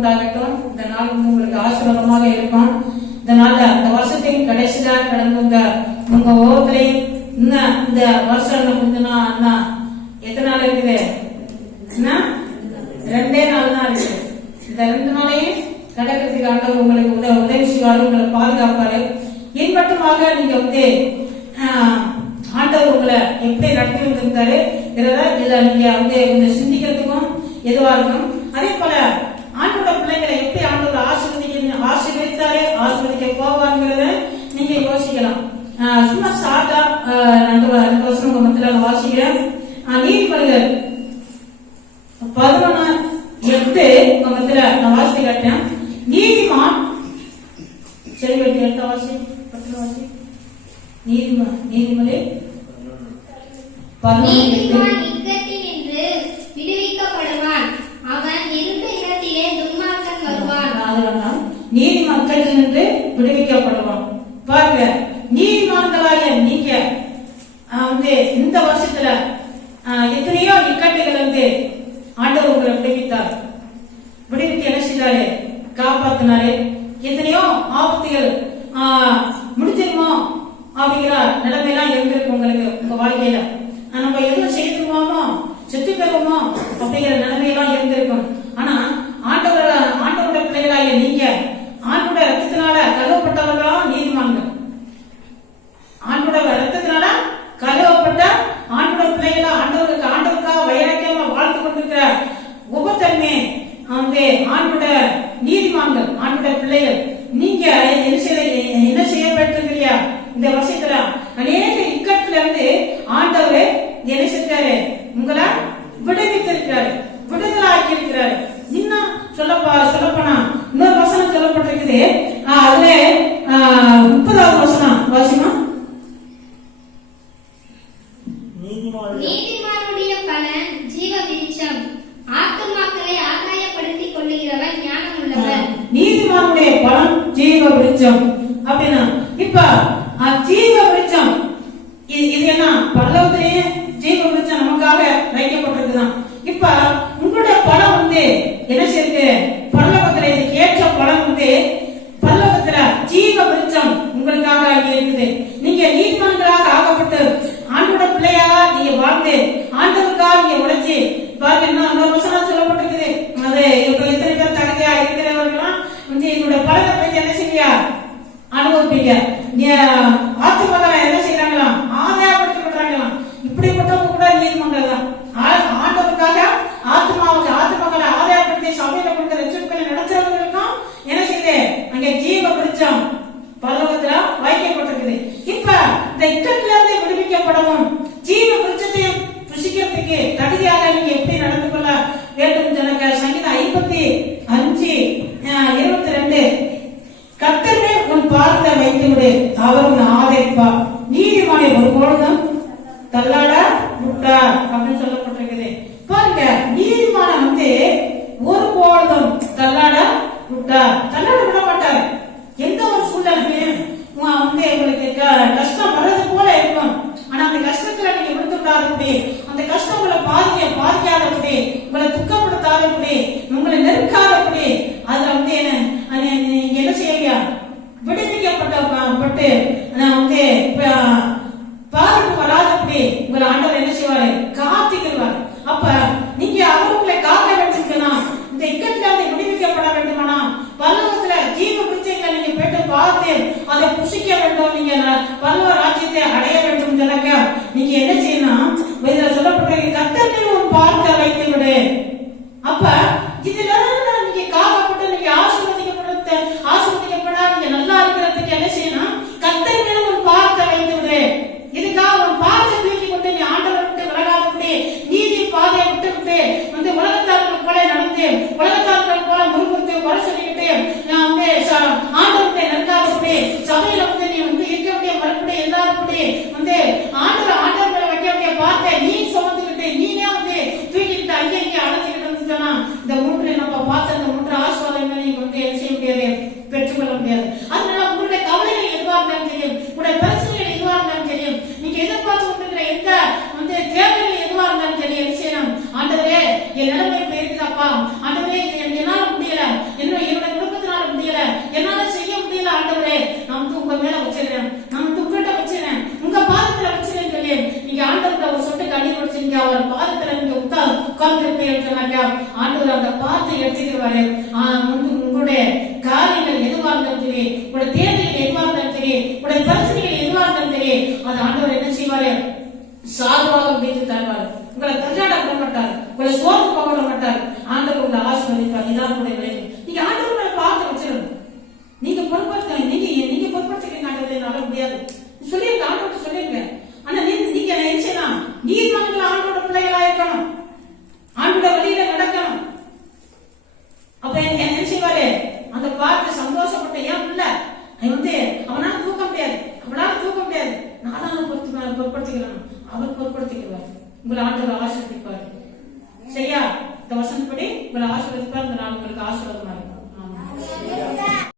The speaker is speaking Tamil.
உண்டாகட்டும். இந்த நாள் வந்து உங்களுக்கு ஆசீர்வாதமாக இருக்கும். இந்த நாள் இந்த வருஷத்தின் கடைசியாக கடந்த உங்க உங்க இன்னும் இந்த வருஷம் இன்னும் அண்ணா எத்தனை நாள் இருக்குது? என்ன? ரெண்டே நாள் தான் இருக்கு இந்த ரெண்டு நாளையும் கடக்கிறதுக்கு ஆண்டவர் உங்களுக்கு உதவி உதவி செய்வாரு உங்களை பாதுகாப்பாரு. இன்பட்டமாக நீங்க வந்து ஆண்டவர் உங்களை எப்படி நடத்தி வந்திருந்தாரு இதை இதை நீங்க வந்து கொஞ்சம் சிந்திக்கிறதுக்கும் எதுவா இருக்கும் அதே போல ವಧುವನ ಎತ್ತೆ ಒಂದರ ನವಾಸಿ ಗಟ್ಟ ನೀರಿಮಾನ್ ಸರಿ ಬೆಟ್ಟಿ ಅಂತ ವಾಸಿ ಪತ್ರವಾಸಿ ನೀರಿಮ ನೀರಿಮಲೆ ಪರಮ ஆபத்துகள் ஆஹ், முடிஞ்சிருமோ? அப்படிங்கிற நிலைமையெல்லாம் இருந்திருக்கு உங்களுக்கு உங்க வாழ்க்கையில. ஆஹ், நம்ம எதுவும் செய்துருவோமோ செத்து பெறுவோமோ? அப்படிங்கிற நிலைமையெல்லாம் இருந்திருக்கும். ஆனா ஆண்டவர ஆண்டவருடைய பிள்ளைகளாகிய நீங்க ஆண்டோட ரத்தத்தினால கழுவப்பட்டவர்களா? நீதிமான்கள். ஆண்டோட ரத்தத்தினால கழுவப்பட்ட ஆண்டோட பிள்ளைகளா ஆண்டவருக்கு ஆண்டவருக்காக வைராக்கியமா வாழ்த்து கொண்டிருக்கிற உபத்தன்மை வந்து ஆண்டோட நீதிமான்கள் ஆண்டோட பிள்ளைகள். விருட்சம் அப்படின்னா இப்ப ஜீவ விருட்சம். இது இது என்ன? பல்லவத்திலேயே ஜீவ விருட்சம் நமக்காக வைக்கப்பட்டிருக்குதான். இப்ப உங்களுடைய பலம் வந்து என்ன செய்யுது பல்லவத்துல ஏற்ற பலம் வந்து பல்லவத்துல ஜீவ விருட்சம் உங்களுக்காக அங்கே இருக்குது நீங்க நீதிமன்றங்களாக ஆகப்பட்டு ஆண்டோட பிள்ளையா நீங்க வாழ்ந்து ஆண்டவருக்காக நீங்க உழைச்சி பாருங்க இன்னும் இன்னொரு வசனம் சொல்லப்பட்டிருக்குது அது இப்ப எத்தனை பேர் தகுதியா இருக்கிறவர்கள்லாம் வந்து என்னோட பழக்க பற்றி என்ன செய்ய அனுபவிப்பீங்க நீ ஆத்துமக்களை என்ன செய்யறாங்களாம் ஆதாயப்படுத்தப்படுறாங்களாம் இப்படிப்பட்டவங்க கூட நீதிமன்றம் தான் ஆண்டவருக்காக ஆத்மாவுக்கு ஆத்மக்களை ஆதாயப்படுத்தி சபையில கொடுத்த ரட்சப்புகளை நடத்துறவங்களுக்கும் என்ன செய்யுது அங்க ஜீவ விருட்சம் பல்லவத்துல வைக்கப்பட்டிருக்குது. இப்ப இந்த இக்கட்டுல இருந்து விடுவிக்கப்படவும் ஜீவ விருட்சத்தையும் புசிக்கிறதுக்கு தகுதியாக நீங்க எப்படி நடந்து கொள்ள வேண்டும் ஜனக சங்கீதம் ஐம்பத்தி அஞ்சு இருபத்தி ரெண்டு கத்தரே உன் பார்த்த வைத்து விடு அவர் உன் ஆதரிப்பா நீதிமானை ஒரு பொழுதும் தள்ளாட விட்டா அப்படின்னு சொல்லப்பட்டிருக்குது. பாருங்க நீதிமான வந்து ஒரு பொழுதும் தள்ளாட விட்டா எந்த ஒரு சூழ்நிலையும் உங்க வந்து உங்களுக்கு க- கஷ்டம் வர்றது போல இருக்கும் ஆனா அந்த கஷ்டத்துல நீங்க விடுத்து விடாதபடி அந்த கஷ்டம் உங்களை பாதிக்க பாதிக்காதபடி உங்களை துக்கப்படுத்தாதபடி உங்களை நெருக்காதபடி அதுல வந்து என்ன அது நீங்க என்ன செய்யலையா விடுவிக்கப்பட்ட ப- பட்டு நான் வந்து ப- பாதிப்பு வராதபடி உங்களை ஆண்டவர் என்ன செய்வாரு காத்துக்கிறார் அப்ப நீங்க அவர் உங்களை காக்க வேண்டும்னா இந்த இக்கத்துல இருந்து விடுவிக்கப்பட வேண்டுமானா பல்லவத்துல ஜீவ பிச்சைகளை நீங்க போயிட்டு பார்த்து அதை புசிக்க வேண்டும் நீங்க ந- பல்லவ அடைய வேண்டும் ஜனக்க நீங்க என்ன செய்யணும் இதுல சொல்லப்பட்டிருக்கு கத்தனை உன் பார்க்க வைத்து விடு அப்ப இதுல இருந்து நீங்க காக்கப்பட்டு நீங்க ஆசீர்வதிக்கப்பட்டு ஆசீர்வதிக்கப்படா நீங்க நல்லா இருக்கிறதுக்கு என்ன செய்யணும் கத்தர் மேல உன் பார்க்க வைத்து விடு இதுக்காக உன் பார்க்க தூக்கி கொண்டு நீ ஆண்டவரை விட்டு விலகாதபடி நீதி பாதையை விட்டு விட்டு வந்து உலகத்தார்கள் போல நடந்து உலகத்தார்கள் போல முறுமுறுத்து குறை சொல்லிக்கிட்டு நான் வந்து ச- ஆண்டவர்கிட்ட நெருங்காதபடி சபையில வந்து நீ வந்து இருக்க முடிய மறுபடியும் எல்லாருப்படி வந்து ஆண்டவர் ஆண்டவர் மேல வைக்க வேண்டிய பார்த்த நீ சுமந்துக்கிட்டு நீனே வந்து தூக்கிக்கிட்டு அங்கே இங்கே அழைச்சிக்கிட்டு இருந்துச்சுன்னா இந்த மூன்று நம்ம பார்த்த இந்த மூன்று ஆசீர்வாதங்களை நீங்க வந்து என்ன செய்ய முடியாது பெற்றுக்கொள்ள முடியாது அதனால உங்களுடைய கவலைகள் எதுவா இருந்தாலும் தெரியும் உங்களுடைய பிரச்சனைகள் எதுவா இருந்தாலும் தெரியும் நீங்க எதிர்பார்த்து கொண்டிருக்கிற எந்த வந்து தேவைகள் எதுவா இருந்தாலும் தெரியும் என்ன செய்யணும் ஆண்டவரே என் நிலைமை இப்படி இருக்குதாப்பா ஆண்டவரே இது என்னால முடியல உட்கார்ந்து சொன்னாக்கா ஆண்டவர் அந்த பார்த்து எடுத்துக்கிறவாரு வந்து உங்களுடைய காரியங்கள் எதுவாக இருந்தாலும் சரி உங்களுடைய தேர்தல்கள் எதுவாக இருந்தாலும் சரி உங்களுடைய பிரச்சனைகள் எதுவாக இருந்தாலும் சரி அது ஆண்டவர் என்ன செய்வாரு? சாதுவாக மீட்டு தருவார். உங்களை தஞ்சாட விட மாட்டார். உங்களை சோர்ந்து போக மாட்டார். ஆண்டவர் உங்களை ஆசிர்வதிப்பார். இதான் உங்களுடைய உங்களை ஆண்டவர் ஆசிர்வதிப்பார். சரியா? இந்த வசனப்படி உங்களை ஆசிர்வதிப்பார் இந்த நாள் உங்களுக்கு ஆசீர்வாதமா இருக்கும்.